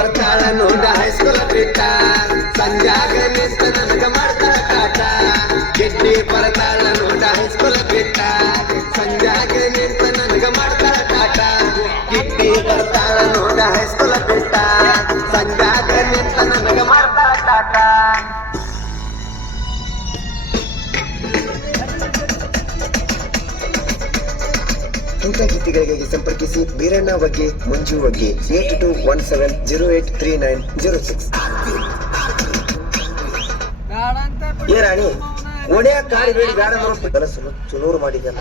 ಬರ್ತಾಳ ನೋಡ ಹೈಸ್ಕೂಲ್ ಬಿಟ್ಟ ಸಂಜಾಗ ನಿಂತ ನನಗ ಮಾಡ್ತಾಳ ಕಾಟ ಗಿಡ್ಡಿ ಬರ್ತಾಳ ನೋಡ ಹೈಸ್ಕೂಲ್ ಬಿಟ್ಟ ಸಂಜಾಗ ನಿಂತ ನನಗ ಮಾಡ್ತಾಳ ಕಾಟ ಗಿಡ್ಡಿ ಬರ್ತಾಳ ನೋಡ ಹೈಸ್ಕೂಲ್ ಬಿಟ್ಟ ಸಂಜಾಗ ನಿಂತ ನನಗ ಮಾಡ್ತಾಳ ಕಾಟ. ಇಂಥ ಗೀತೆಗಳಿಗಾಗಿ ಸಂಪರ್ಕಿಸಿ ಬೀರಣ್ಣ ಬಗ್ಗೆ ಮಂಜು ಬಗ್ಗೆ 8217083906. ಏ ರಾಣಿ ಒಡೆಯ ಕಾಡಿ ಬೇಡಿ ಗಾಡ ಕನಸು ಚುನೂರು ಮಾಡಿದ್ಯಲ್ಲ.